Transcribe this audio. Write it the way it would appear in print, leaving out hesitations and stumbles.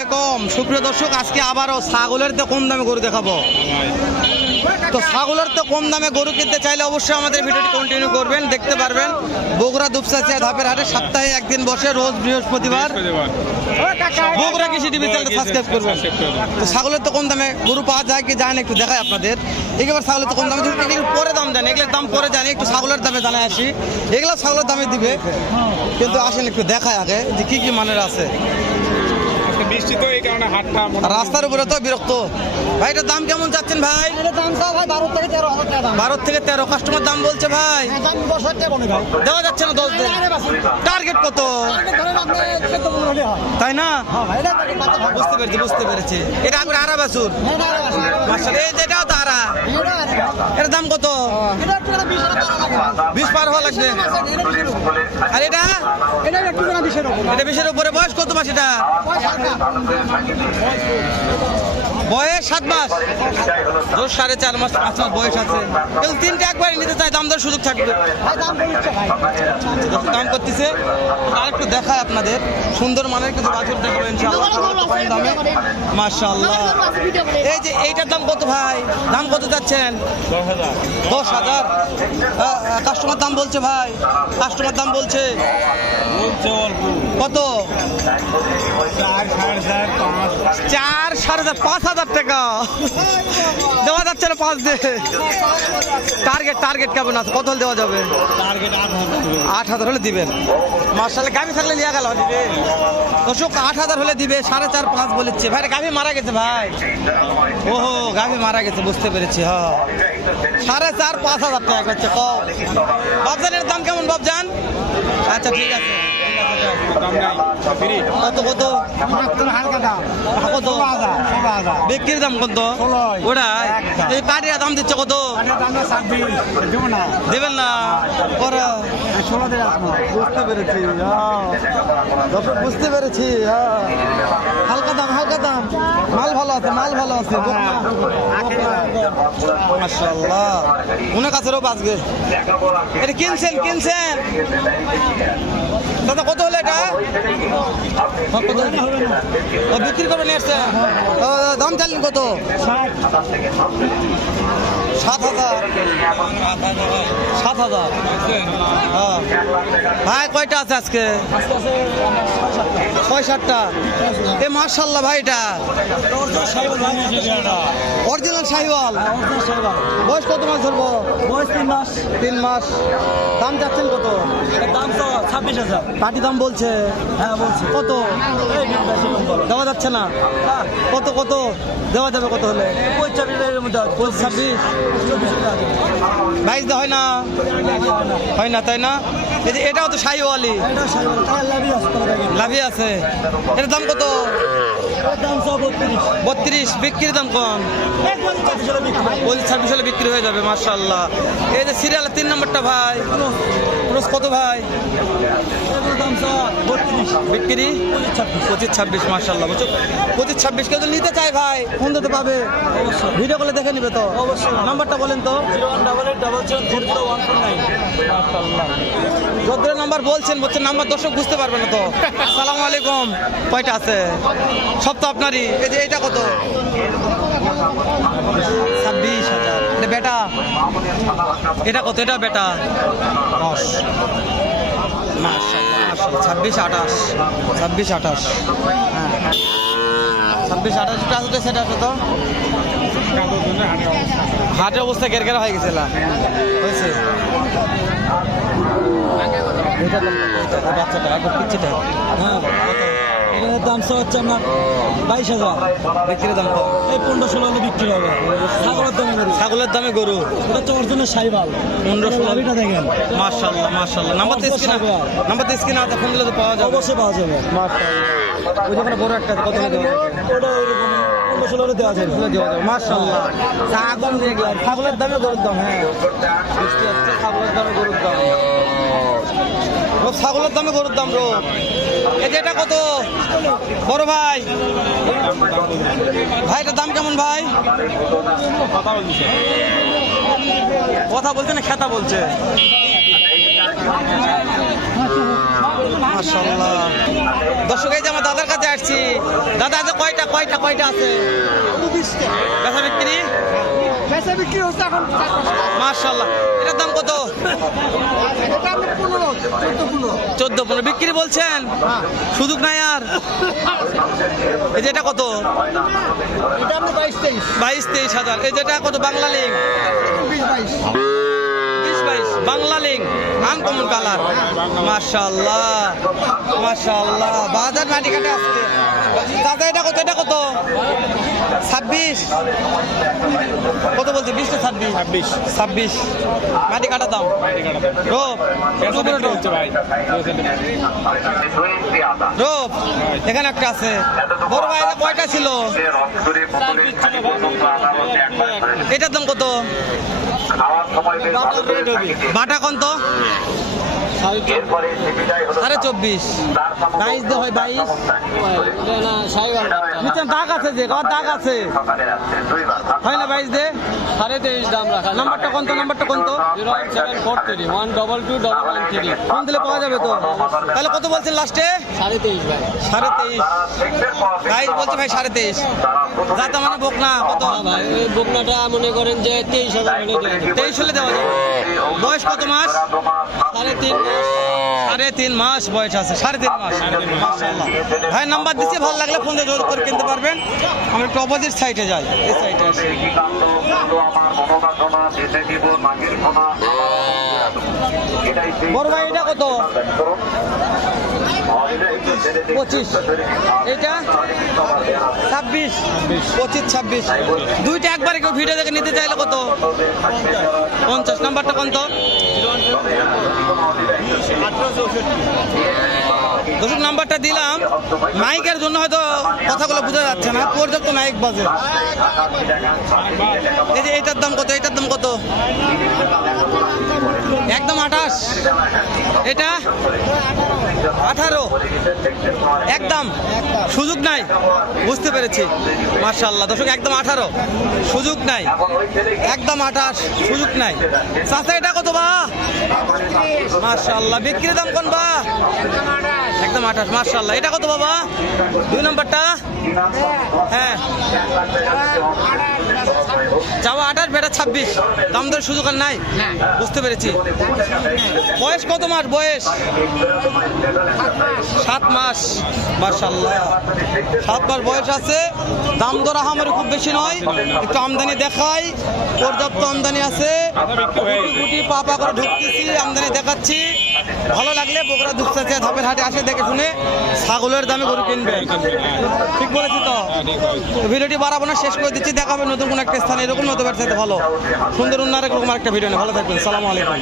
আলাইকুম সুপ্রিয় দর্শক, আজকে আবারও ছাগলের তো কম দামে গরু দেখাবো। তো ছাগলের তো কম দামে গরু কিনতে চাইলে অবশ্যই আমাদের ভিডিওটি কন্টিনিউ করবেন, দেখতে পারবেন। বগুড়া দুপচাচিয়া ধাপের হাটে সপ্তাহে একদিন বসে, রোজ বৃহস্পতিবার। বগুড়া কৃষি টিভি চ্যানেলটা সাবস্ক্রাইব করবেন। তো ছাগলের তো কম দামে গরু পাওয়া যায় কি যায় না একটু দেখাই আপনাদের। একেবারে ছাগলের তো কম দামে এগুলো পরে দাম জানি, এগুলোর দাম পরে জানি, একটু ছাগলের দামে জানাই আসি। এগুলো ছাগলের দামে দিবে, কিন্তু আসেন একটু দেখায় আগে যে কি কি মানের আছে। বৃষ্টি তো এই কারণে হাটটা রাস্তার উপরে তো বিরক্ত। ভাই এটার দাম কেমন চাচ্ছেন ভাই? দাম চাও ভাই 12 থেকে 13,000 টাকা দাম। 12 থেকে 13 কাস্টমার দাম বলছে ভাই। দাম 10,000 টাকা বলে ভাই। দেওয়া যাচ্ছে না 10 দিন। টার্গেট কত? ধরেন আপনি 14 হলে হয়। তাই না? হ্যাঁ ভাই, এটা বুঝতে পেরেছি। এটা আগে আরা বাছুর। মাশাআল্লাহ, এই যেটাও তো আরা। এর দাম কত? এটা একটু না 20,000 টাকা লাগে। 20 পার হওয়া লাগবে। আর এটা? এটা একটু না 20,000 টাকা। এটা 20 এর উপরে। বয়স কত মাস এটা? বয়স 7 মাস। 4.5 মাস 5 মাস বয়স আছে। কিন্তু তিনটে একবারে নিতে চাই, দাম দর সুযোগ থাকবে। ভাই দাম বলছে ভাই। দাম করতেছে। আরেকটু দেখায় আপনাদের সুন্দর মানের কিছু বাছুর দেখাবো ইনশাআল্লাহ কম দামে। মাশাআল্লাহ। এই যে এইটার দাম কত ভাই? দাম কত যাচ্ছেন? 10,000। কাস্টমার দাম বলছে ভাই, কাস্টমার দাম বলছে কত? 4, 4.5, 5,000 টাকা দেওয়া যাচ্ছে না। 5 দিয়ে টার্গেট কেমন আছে? কত হলে দেওয়া যাবে? 8,000 হলে দিবেন। মাশাআল্লাহ, গাভী থাকলে লিয়া গেল দর্শক। 8,000 হলে দিবে। 4.5, 5 বলেছে ভাই। গাভী মারা গেছে ভাই। ওহো, গাভী মারা গেছে, বুঝতে পেরেছি। হ্যাঁ, 4.5, 5,000 টাকা হচ্ছে কম। বাবজানের দাম কেমন বাবজান? আচ্ছা ঠিক আছে। কত কত? হালকা দাম। কত? 16,000। বিক্রির দাম কত? 16। ওটা এই পাটিয়া দাম দিচ্ছে কত? এটা দাম 26 দেব না। দেবেন না পরে? 16 দিয়ে আসবো। বুঝতে পেরেছি। দর্শক বুঝতে পেরেছি। হালকা দাম, হালকা দাম। মাল ভালো আছে, মাল ভালো আছে। মাশাআল্লাহ, অনেক কাছেরও বাঁচবে। এটা কিনছেন দাদা? কত হলো এটা? ও বিক্রি করে নিয়ে আসছে। দাম চাইলেন কত? 7,000। 7,000। ভাই কয়টা আছে আজকে? 6-7টা। এ মাশাআল্লাহ ভাই, এটা অরিজিনাল শাহিওয়াল। বয়স কত মাস ধরবো? বয়স 3 মাস। 3 মাস। দাম চাচ্ছেন কত? দাম তো 26,000। পাটি দাম বলছে? হ্যাঁ বলছি। কত? দেওয়া যাচ্ছে না। কত কত দেওয়া যাবে? কত হলে? 25,000 মধ্যে 26, 22 হয় না? হয় না, তাই না? এই যে এটাও তো শাহিওয়ালি, এটা শাহিওয়াল লাভি আছে। লাভি আছে। এটার দাম কত? দাম 32। বিক্রির দাম কম। 26 হলে বিক্রি হয়ে যাবে। মাশাআল্লাহ। এই যে সিরিয়ালের 3 নম্বরটা ভাই, ক্রস কত ভাই? দাম 32। বিক্রি 25-26। মাশাআল্লাহ, বুঝছো? 25-26 কেউ তো নিতে চাই ভাই, ফোন দিতে পাবে, ভিডিও কলে দেখে নিবে তো অবশ্যই। নাম্বারটা বলেন তো। 018877400149। মাশাআল্লাহ, যদ্রের নাম্বার বলছেন নাম্বার দর্শক বুঝতে পারবে না তো। আসসালামু আলাইকুম। কয়টা আছে? সব তো আপনারই। এই যে এটা কত? 26,000। এটা বেটা? এটা কত? এটা বেটা 10। মাশাআল্লাহ, 26-28। 26-28। হ্যাঁ, 26-28টা আছে। সেটা আছে তো হাটের অবস্থা গেরগেরা হয়ে গেছিল হয়েছে। বাচ্চাটা একবার পিচ্ছিটা। হ্যাঁ, এটার দাম হচ্ছে আপনার 22,000। বিক্রির দাম কম। এই 15-16 হলে বিক্রি হবে। ছাগলের দামে গরু। এটা হচ্ছে অরিজিনাল শাহিওয়াল। 15-16 দেখেন। মাশাআল্লাহ, মাশাআল্লাহ। নাম্বার তো স্ক্রিনে আছে, ফোন দিলে তো পাওয়া যাবে। অবশ্যই পাওয়া যাবে। মাশাআল্লাহ। ওই যেখানে বড় একটা কত দেওয়া যাবে? ওটা 15-16 দেওয়া যাবে। মাশাআল্লাহ। ছাগলের দামে গরুর দাম। হ্যাঁ, ছাগলের দামে গরুর দাম। ছাগলের দামে গরুর দাম রো। এই যে এটা কত বড় ভাই? ভাই এটার দাম কেমন ভাই? কথা বলছে না খেতা বলছে? মাশাআল্লাহ। দর্শক এই যে আমার দাদার কাছে আসছি, দাদা আছে কয়টা আছে বেচা বিক্রি মাশাআল্লাহ। এটার দাম কত? 14-15 বিক্রি বলছেন, সুযোগ নাই আর। এই যেটা কত? 22-23 হাজার। এই যেটা কত? Bangla link 20-22 Bangla link, uncommon colour. মাশাআল্লাহ মাশাআল্লাহ। বাজার মাটি কাটে আজকে। দাদা এটা কত? 26 কত বলছে? 20 না 26 মাটি কাটা দাম। রোপ রোপ এখানে একটা আছে। বড় ভাই এটা কয়টা ছিল? এটার দাম কত? বাটা কত? 24.5 22 দে হয় 22 নিচে দাগ আছে, যে দাগ আছে হয় না? 22 দে 23.5 দাম রাখা। নাম্বারটা কত? 08743 1221113। ফোন দিলে পাওয়া যাবে তো? তাহলে কত বলছেন লাস্টে? 23.5 ভাই। 23.5 ভাই বলছে ভাই 23.5 যাতে মানে বকনা কত? ভাই এই বকনাটা মনে করেন যে 23,000 হলে দেওয়া যাবে। 23 হলে দেওয়া যাবে। বয়স কত মাস? 3.5 মাস বয়স আছে। 3.5 মাস। মাশাআল্লাহ। ভাই নাম্বার দিচ্ছি, ভালো লাগলে ফোন দিয়ে যোগাযোগ করে কিনতে পারবেন। আমি একটু অপোজিট সাইডে যাই, এই সাইডে আসি। বড় ভাই এটা কত? 25 এটা 26 25-26 দুইটা একবারে কেউ ভিডিও দেখে নিতে চাইলে কত? 50 নাম্বারটা কত? দর্শক নাম্বারটা দিলাম, মাইকের জন্য হয়তো কথাগুলো বোঝা যাচ্ছে না, পর্যাপ্ত মাইক বাজে। এই যে এটার দাম কত? এটার দাম কত? একদম 28। এটা 18 একদম, সুযোগ নাই। বুঝতে পেরেছি। মাশাআল্লাহ দর্শক একদম 18 সুযোগ নাই, একদম 28 সুযোগ নাই। চাচা এটা কত বা? মাশাআল্লাহ বিক্রির দাম কোন বা? একদম 28 মাশাআল্লাহ। এটা কত বাবা? 2 নাম্বারটা? হ্যাঁ চাওয়া 28, বেটা 26, দাম দর সুযোগ আর নাই। বুঝতে পেরেছি। বয়স কত মাস? বয়স 7 মাস মাশাআল্লাহ। 7 মাস বয়স আছে। দাম দর আমার খুব বেশি নয়, একটু আমদানি দেখাই, পর্যাপ্ত আমদানি আছে। গুটি পাপা করে ঢুকতেছি, আমদানি দেখাচ্ছি। ভালো লাগলে বগুড়া দুপচাচিয়া ধাপের হাটে আসে দেখে শুনে ছাগলের দামে গরু কিনবে। ঠিক বলেছি তো? ভিডিওটি বাড়াবো না, শেষ করে দিচ্ছি। দেখাবে নতুন কোনো একটা স্থানে এরকম নতুন ভালো সুন্দর অন্য আরেক রকম একটা ভিডিও নিয়ে। ভালো থাকবেন। সালামু আলাইকুম।